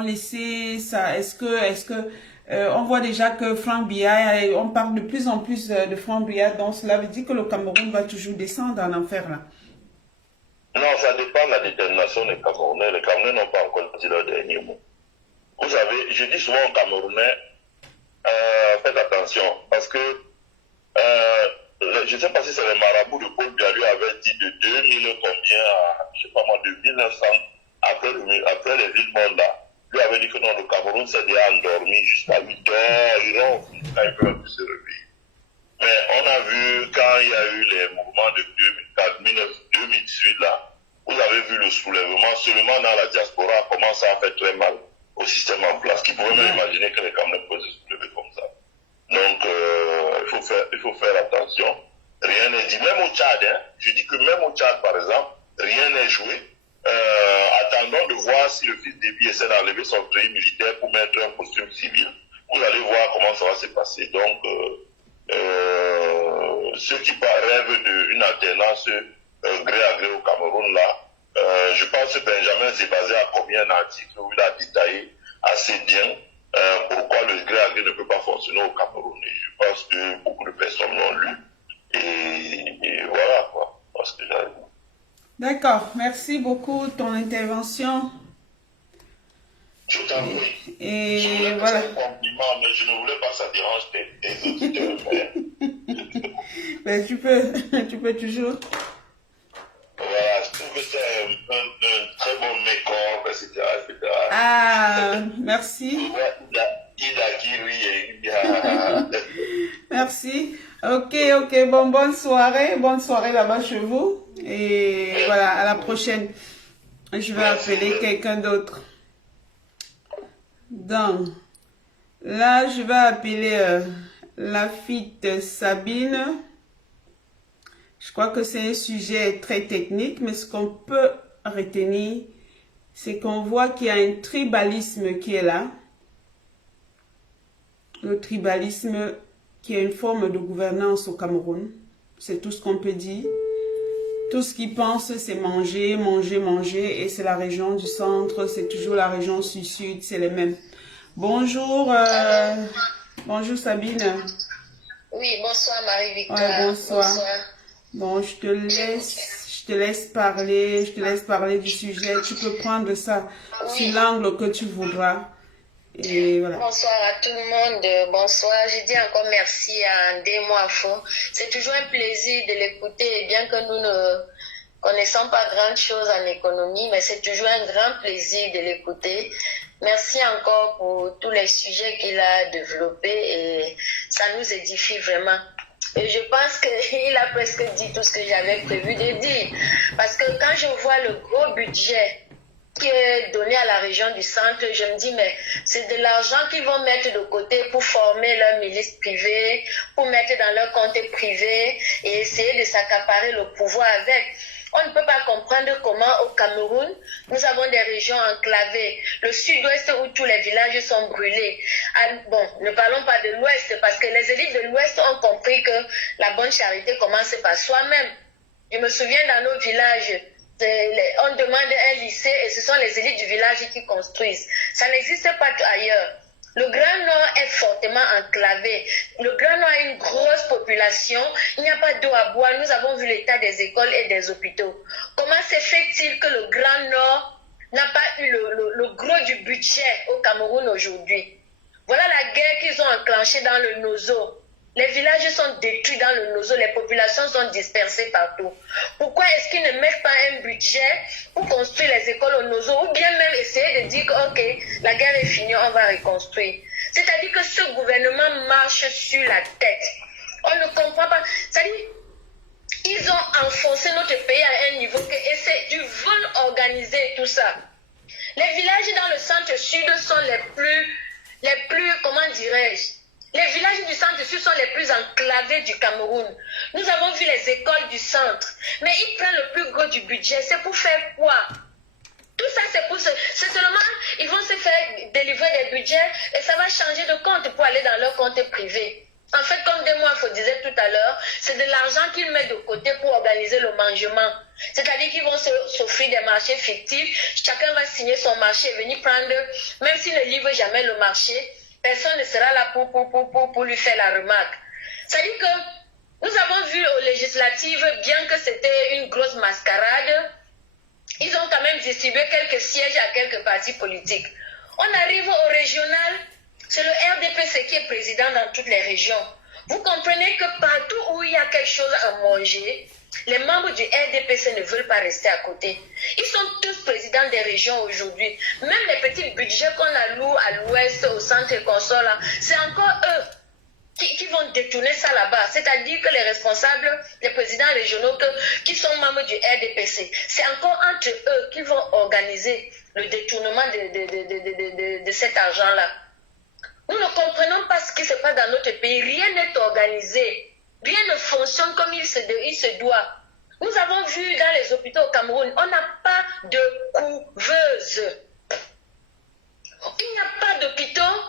laisser ça? Est-ce que on voit déjà que Franck Biya, on parle de plus en plus de Franck Biya, donc cela veut dire que le Cameroun va toujours descendre en enfer là? Non, ça dépend de la détermination des Camerounais. Les Camerounais n'ont pas encore dit leur dernier mot. Vous savez, je dis souvent aux Camerounais, faites attention, parce que je ne sais pas si c'est le marabout de Paul Biya lui avait dit de 2000 combien à, je sais pas moi, de 1900, après les villes mondes là, lui avait dit que non, le Cameroun s'est déjà endormi jusqu'à 8 heures, quand ils peuvent plus se réveiller. Mais on a vu quand il y a eu les mouvements de 2018 là, vous avez vu le soulèvement seulement dans la diaspora, comment ça a fait très mal au système en place, qui pouvait même imaginer que les Camerounais pouvaient se soulever comme ça. Donc, il faut faire attention. Rien n'est dit. Même au Tchad, hein, je dis que même au Tchad, par exemple, rien n'est joué. Attendons de voir si le fils d'Ebi essaie d'enlever son treillis militaire pour mettre un costume civil. Vous allez voir comment ça va se passer. Donc, ceux qui rêvent d'une alternance gré à gré au Cameroun, là, je pense que Benjamin Zébazé a commis un article où il a détaillé assez bien pourquoi le gré à gré ne peut pas fonctionner au Cameroun. Et je pense que beaucoup de personnes l'ont lu. Et voilà quoi. Parce que d'accord, merci beaucoup de ton intervention. Je t'en prie. Et je voulais voilà. faire un compliment, mais je ne voulais pas que ça dérange tes auditeurs. Ben, tu peux toujours. Voilà, je trouve que c'est un très bon mécor, etc., etc. Ah, merci. Il a qui rit. Merci. Ok, bon, bonne soirée là-bas chez vous. Et voilà, à la prochaine. Je vais appeler quelqu'un d'autre. Donc, là, je vais appeler la fille de Sabine. Je crois que c'est un sujet très technique, mais ce qu'on peut retenir, c'est qu'on voit qu'il y a un tribalisme qui est là. Le tribalisme qui est une forme de gouvernance au Cameroun. C'est tout ce qu'on peut dire. Tout ce qu'ils pensent, c'est manger, manger, manger. Et c'est la région du centre, c'est toujours la région sud-sud, c'est les mêmes. Bonjour, bonjour Sabine. Oui, bonsoir Marie-Victoire. Ouais, bonsoir. Bon, je te laisse parler du sujet. Tu peux prendre ça sur l'angle que tu voudras. Et voilà. Bonsoir à tout le monde. Bonsoir. Je dis encore merci à Andé Moafo. C'est toujours un plaisir de l'écouter, bien que nous ne connaissons pas grand chose en économie, mais c'est toujours un grand plaisir de l'écouter. Merci encore pour tous les sujets qu'il a développés et ça nous édifie vraiment. Et je pense qu'il a presque dit tout ce que j'avais prévu de dire. Parce que quand je vois le gros budget qui est donné à la région du centre, je me dis, mais c'est de l'argent qu'ils vont mettre de côté pour former leur milice privée, pour mettre dans leur compte privé et essayer de s'accaparer le pouvoir avec. On ne peut pas comprendre comment au Cameroun, nous avons des régions enclavées. Le sud-ouest où tous les villages sont brûlés. Bon, ne parlons pas de l'ouest parce que les élites de l'ouest ont compris que la bonne charité commence par soi-même. Je me souviens dans nos villages, on demande un lycée et ce sont les élites du village qui construisent. Ça n'existe pas ailleurs. Le Grand Nord est fortement enclavé. Le Grand Nord a une grosse population. Il n'y a pas d'eau à boire. Nous avons vu l'état des écoles et des hôpitaux. Comment se fait-il que le Grand Nord n'a pas eu le gros du budget au Cameroun aujourd'hui? Voilà la guerre qu'ils ont enclenchée dans le Nozo. Les villages sont détruits dans le Nozo, les populations sont dispersées partout. Pourquoi est-ce qu'ils ne mettent pas un budget pour construire les écoles au Nozo ou bien même essayer de dire que ok, la guerre est finie, on va reconstruire. C'est-à-dire que ce gouvernement marche sur la tête. On ne comprend pas. C'est-à-dire, ils ont enfoncé notre pays à un niveau et c'est du vol organisé tout ça. Les villages dans le centre-sud sont les plus, comment dirais-je, les villages du centre-sud sont les plus enclavés du Cameroun. Nous avons vu les écoles du centre. Mais ils prennent le plus gros du budget. C'est pour faire quoi? Tout ça, c'est seulement, ils vont se faire délivrer des budgets et ça va changer de compte pour aller dans leur compte privé. En fait, comme Demoifo disait tout à l'heure, c'est de l'argent qu'ils mettent de côté pour organiser le mangement. C'est-à-dire qu'ils vont s'offrir des marchés fictifs. Chacun va signer son marché et venir prendre, même s'il ne livre jamais le marché, personne ne sera là pour lui faire la remarque. C'est-à-dire que nous avons vu aux législatives, bien que c'était une grosse mascarade, ils ont quand même distribué quelques sièges à quelques partis politiques. On arrive au régional, c'est le RDPC qui est président dans toutes les régions. Vous comprenez que partout où il y a quelque chose à manger, les membres du RDPC ne veulent pas rester à côté. Ils sont tous présidents des régions aujourd'hui. Même les petits budgets qu'on alloue à l'ouest, au centre et console, c'est encore eux qui vont détourner ça là-bas. C'est-à-dire que les responsables, les présidents régionaux qui sont membres du RDPC, c'est encore entre eux qui vont organiser le détournement de cet argent-là. Nous ne comprenons pas ce qui se passe dans notre pays. Rien n'est organisé. Rien ne fonctionne comme il se doit. Nous avons vu dans les hôpitaux au Cameroun, on n'a pas de couveuse. Il n'y a pas d'hôpitaux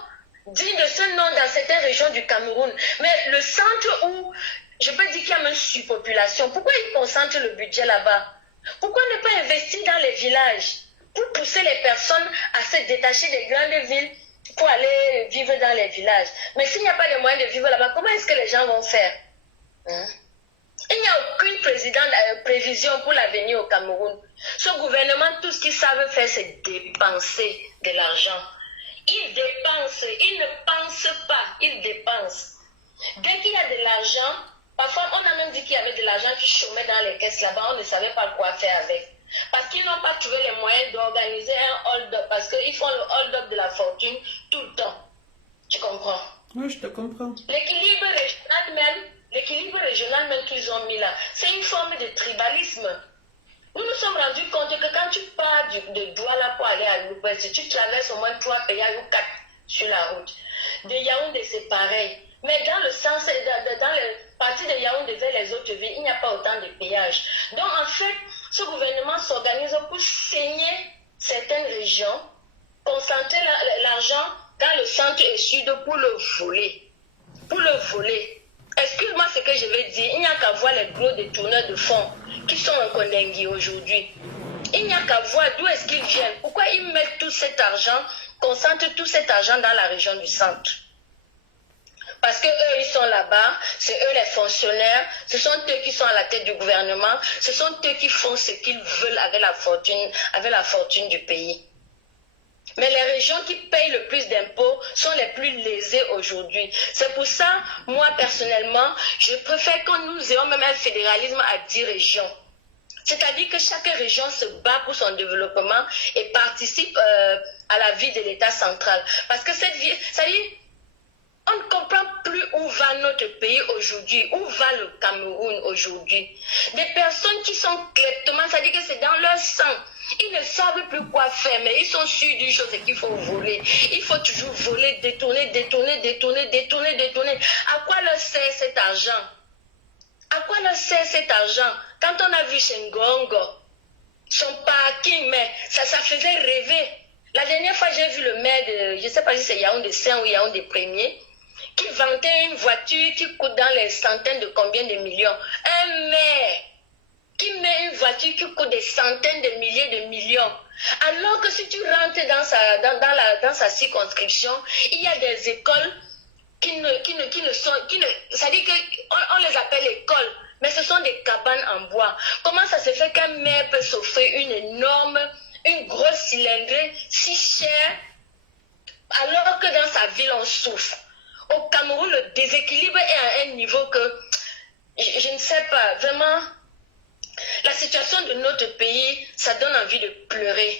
dignes de ce nom dans certaines régions du Cameroun. Mais le centre où, je peux dire qu'il y a une surpopulation, pourquoi ils concentrent le budget là-bas? Pourquoi ne pas investir dans les villages pour pousser les personnes à se détacher des grandes villes pour aller vivre dans les villages? Mais s'il n'y a pas de moyens de vivre là-bas, comment est-ce que les gens vont faire? Il n'y a aucune prévision pour l'avenir au Cameroun. Ce gouvernement, tout ce qu'ils savent faire, c'est dépenser de l'argent. Ils dépensent, ils ne pensent pas, ils dépensent. Dès qu'il y a de l'argent, parfois on a même dit qu'il y avait de l'argent qui chômait dans les caisses là-bas, on ne savait pas quoi faire avec. Parce qu'ils n'ont pas trouvé les moyens d'organiser un hold-up, parce qu'ils font le hold-up de la fortune tout le temps. Tu comprends? Oui, je te comprends. L'équilibre régional même, l'équilibre régional même qu'ils ont mis là, c'est une forme de tribalisme. Nous nous sommes rendus compte que quand tu pars de Douala pour aller à l'ouest, tu traverses au moins 3 pays ou 4 sur la route. De Yaoundé, c'est pareil. Mais dans le sens, dans le parti de Yaoundé vers les autres villes, il n'y a pas autant de péages. Donc en fait, ce gouvernement s'organise pour saigner certaines régions, concentrer l'argent dans le centre et sud pour le voler. Pour le voler. Excuse-moi ce que je vais dire, il n'y a qu'à voir les gros détourneurs de fonds qui sont en Kondengui aujourd'hui. Il n'y a qu'à voir d'où est-ce qu'ils viennent. Pourquoi ils mettent tout cet argent, concentrent tout cet argent dans la région du centre? Parce qu'eux, ils sont là-bas, c'est eux les fonctionnaires, ce sont eux qui sont à la tête du gouvernement, ce sont eux qui font ce qu'ils veulent avec la fortune du pays. Mais les régions qui payent le plus d'impôts sont les plus lésées aujourd'hui. C'est pour ça, moi personnellement, je préfère que nous ayons même un fédéralisme à 10 régions. C'est-à-dire que chaque région se bat pour son développement et participe à la vie de l'État central. Parce que cette vie, ça y est, on ne comprend plus où va notre pays aujourd'hui, où va le Cameroun aujourd'hui. Des personnes qui sont kleptomanes, c'est-à-dire que c'est dans leur sang. Ils ne savent plus quoi faire, mais ils sont sûrs d'une chose, c'est qu'il faut voler. Il faut toujours voler, détourner. À quoi leur sert cet argent? À quoi leur sert cet argent? Quand on a vu chez Ngongo, son parking, mais ça faisait rêver. La dernière fois, j'ai vu le maire de, je ne sais pas si c'est Yaoundé 5 ou Yaoundé 1er, qui vantait une voiture qui coûte dans les centaines de combien de millions. Un maire qui met une voiture qui coûte des centaines de milliers de millions. Alors que si tu rentres dans sa circonscription, il y a des écoles qui ne sont... c'est-à-dire qu'on les appelle écoles, mais ce sont des cabanes en bois. Comment ça se fait qu'un maire peut s'offrir une grosse cylindrée si chère, alors que dans sa ville, on souffre? Au Cameroun, le déséquilibre est à un niveau que, je ne sais pas, vraiment, la situation de notre pays, ça donne envie de pleurer.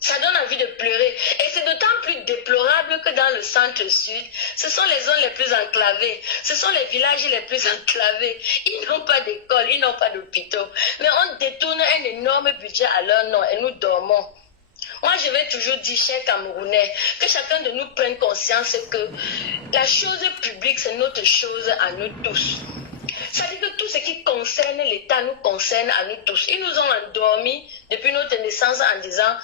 Ça donne envie de pleurer. Et c'est d'autant plus déplorable que dans le centre-sud, ce sont les zones les plus enclavées. Ce sont les villages les plus enclavés. Ils n'ont pas d'école, ils n'ont pas d'hôpitaux. Mais on détourne un énorme budget à leur nom et nous dormons. Moi, je vais toujours dire, chers Camerounais, que chacun de nous prenne conscience que la chose publique, c'est notre chose à nous tous. Ça dit que tout ce qui concerne l'État nous concerne à nous tous. Ils nous ont endormis depuis notre naissance en disant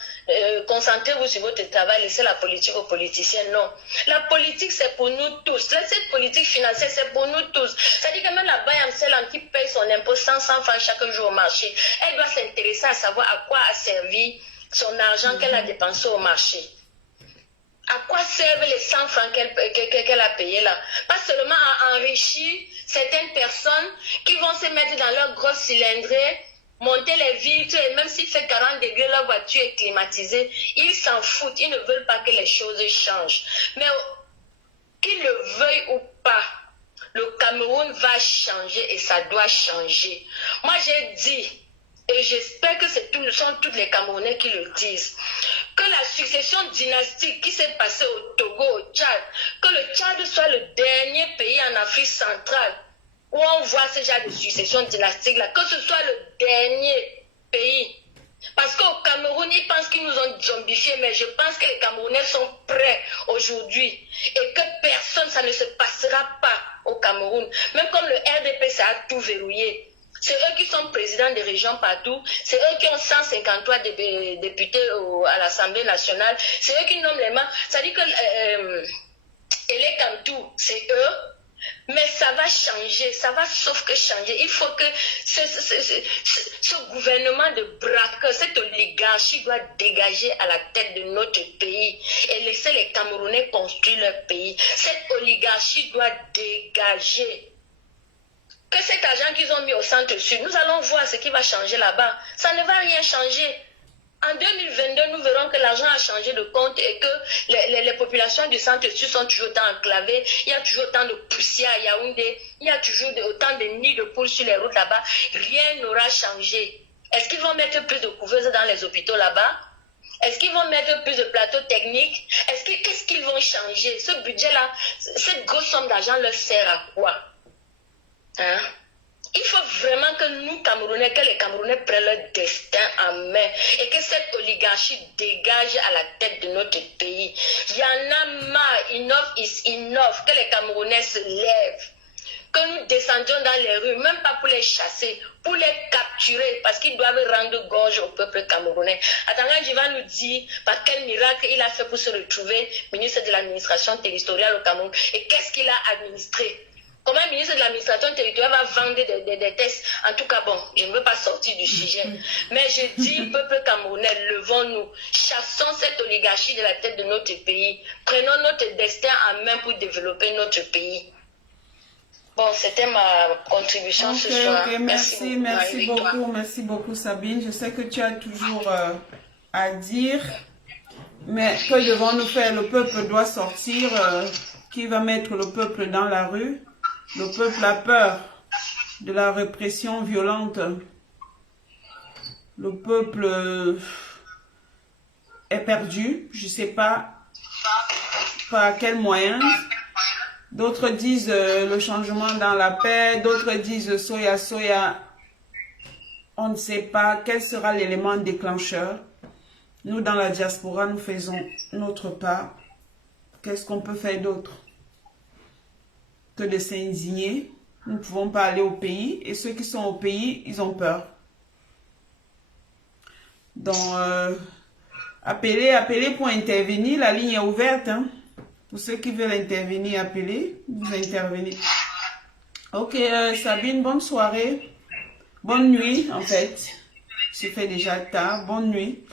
concentrez-vous sur votre travail, laissez la politique aux politiciens. Non. La politique, c'est pour nous tous. Cette politique financière, c'est pour nous tous. Ça dit que même la Bayam qui paye son impôt 100 francs chaque jour au marché, elle doit s'intéresser à savoir à quoi a servi son argent qu'elle a dépensé au marché. À quoi servent les 100 francs qu'elle a payés là? Pas seulement à enrichir certaines personnes qui vont se mettre dans leur grosse cylindrée, monter les vitres, et même s'il fait 40 degrés, leur voiture est climatisée, ils s'en foutent, ils ne veulent pas que les choses changent. Mais qu'ils le veuillent ou pas, le Cameroun va changer et ça doit changer. Moi j'ai dit, et j'espère que ce sont tous les Camerounais qui le disent, que la succession dynastique qui s'est passée au Togo, au Tchad, que le Tchad soit le dernier pays en Afrique centrale où on voit ce genre de succession dynastique là, que ce soit le dernier pays. Parce qu'au Cameroun, ils pensent qu'ils nous ont zombifiés, mais je pense que les Camerounais sont prêts aujourd'hui et que personne, ça ne se passera pas au Cameroun. Même comme le RDP, ça a tout verrouillé. C'est eux qui sont présidents des régions partout. C'est eux qui ont 153 députés à l'Assemblée nationale. C'est eux qui nomment les membres. Ça dit que les Kamtou, c'est eux. Mais ça va changer. Ça va sauf que changer. Il faut que ce gouvernement de braqueurs, cette oligarchie doit dégager à la tête de notre pays et laisser les Camerounais construire leur pays. Cette oligarchie doit dégager. Que cet argent qu'ils ont mis au centre-sud, nous allons voir ce qui va changer là-bas. Ça ne va rien changer. En 2022, nous verrons que l'argent a changé de compte et que les populations du centre-sud sont toujours autant enclavées. Il y a toujours autant de poussière à Yaoundé. Il y a toujours autant de nids de poules sur les routes là-bas. Rien n'aura changé. Est-ce qu'ils vont mettre plus de couveuses dans les hôpitaux là-bas? Est-ce qu'ils vont mettre plus de plateaux techniques? Qu'est-ce qu'ils vont changer? Ce budget-là, cette grosse somme d'argent leur sert à quoi? Hein? Il faut vraiment que nous, Camerounais, que les Camerounais prennent leur destin en main et que cette oligarchie dégage à la tête de notre pays. Il y en a marre, enough is enough, que les Camerounais se lèvent, que nous descendions dans les rues, même pas pour les chasser, pour les capturer, parce qu'ils doivent rendre gorge au peuple camerounais. Atanganji va nous dire par quel miracle il a fait pour se retrouver ministre de l'administration territoriale au Cameroun et qu'est-ce qu'il a administré. Comment un ministre de l'administration territoriale va vendre des tests? En tout cas, bon, je ne veux pas sortir du sujet. Mais je dis, peuple camerounais, levons-nous. Chassons cette oligarchie de la tête de notre pays. Prenons notre destin en main pour développer notre pays. Bon, c'était ma contribution ce soir. Ok, merci beaucoup Sabine. Je sais que tu as toujours à dire, mais que devons-nous faire? Le peuple doit sortir. Qui va mettre le peuple dans la rue? Le peuple a peur de la répression violente. Le peuple est perdu. Je ne sais pas par quel moyen. D'autres disent le changement dans la paix. D'autres disent soya, soya. On ne sait pas quel sera l'élément déclencheur. Nous, dans la diaspora, nous faisons notre part. Qu'est-ce qu'on peut faire d'autre que de s'indigner? Nous ne pouvons pas aller au pays. Et ceux qui sont au pays, ils ont peur. Donc, appelez pour intervenir. La ligne est ouverte. Hein. Pour ceux qui veulent intervenir, appelez. Vous intervenez. Ok, Sabine, bonne soirée. Bonne nuit, en fait. Il se fait déjà tard. Bonne nuit.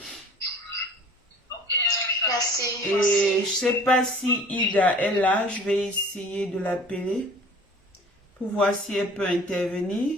Merci. Et je ne sais pas si Ida est là. Je vais essayer de l'appeler pour voir si elle peut intervenir.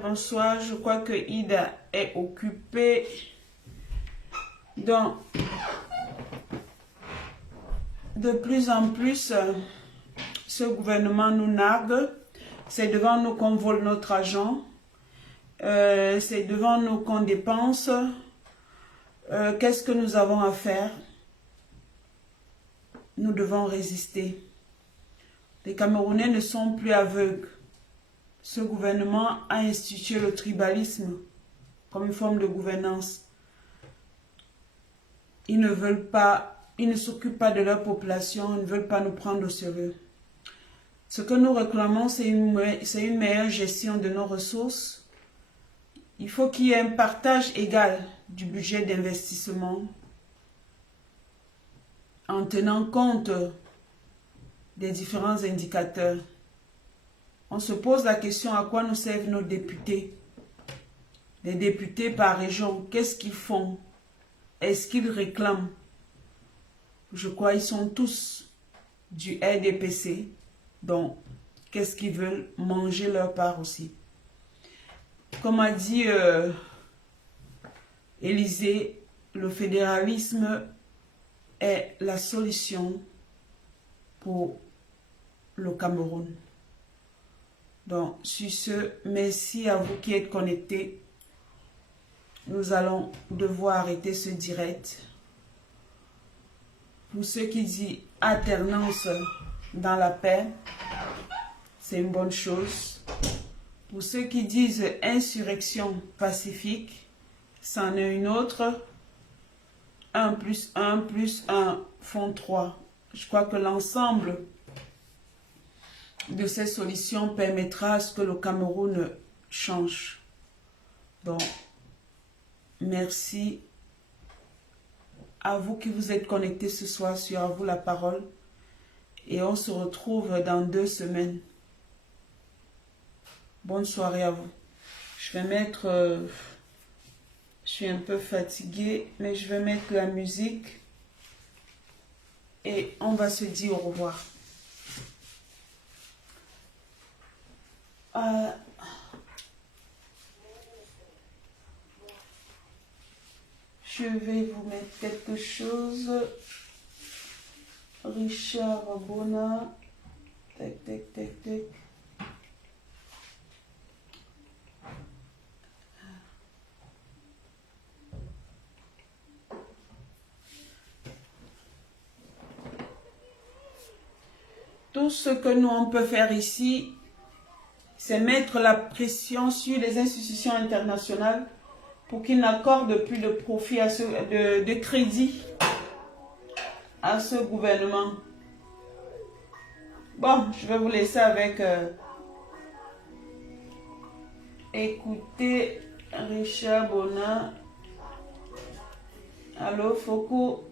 Bonsoir. Je crois que Ida est occupée. Donc, de plus en plus, ce gouvernement nous nargue. C'est devant nous qu'on vole notre argent. C'est devant nous qu'on dépense. Qu'est-ce que nous avons à faire? Nous devons résister. Les Camerounais ne sont plus aveugles. Ce gouvernement a institué le tribalisme comme une forme de gouvernance. Ils ne veulent pas, ils ne s'occupent pas de leur population, ils ne veulent pas nous prendre au sérieux. Ce que nous réclamons, c'est une meilleure gestion de nos ressources. Il faut qu'il y ait un partage égal du budget d'investissement en tenant compte des différents indicateurs. On se pose la question à quoi nous servent nos députés. Les députés par région, qu'est-ce qu'ils font? Est-ce qu'ils réclament? Je crois qu'ils sont tous du RDPC. Donc, qu'est-ce qu'ils veulent? Manger leur part aussi. Comme a dit Élysée, le fédéralisme est la solution pour le Cameroun. Donc, sur ce, merci à vous qui êtes connectés. Nous allons devoir arrêter ce direct. Pour ceux qui disent alternance dans la paix, c'est une bonne chose. Pour ceux qui disent insurrection pacifique, c'en est une autre. 1 plus 1 plus 1 font 3. Je crois que l'ensemble de ces solutions permettra à ce que le Cameroun change. Donc, merci à vous qui vous êtes connectés ce soir sur À vous la parole. Et on se retrouve dans 2 semaines. Bonne soirée à vous. Je vais mettre... je suis un peu fatiguée, mais je vais mettre la musique. Et on va se dire au revoir. Je Je vais vous mettre quelque chose. Richard Bona. Tac, tac, tac, tac. Tout ce que nous on peut faire ici, c'est mettre la pression sur les institutions internationales pour qu'ils n'accordent plus de profit de crédit à ce gouvernement. Bon, je vais vous laisser avec écoutez Richard Bona. Allô, Foucault.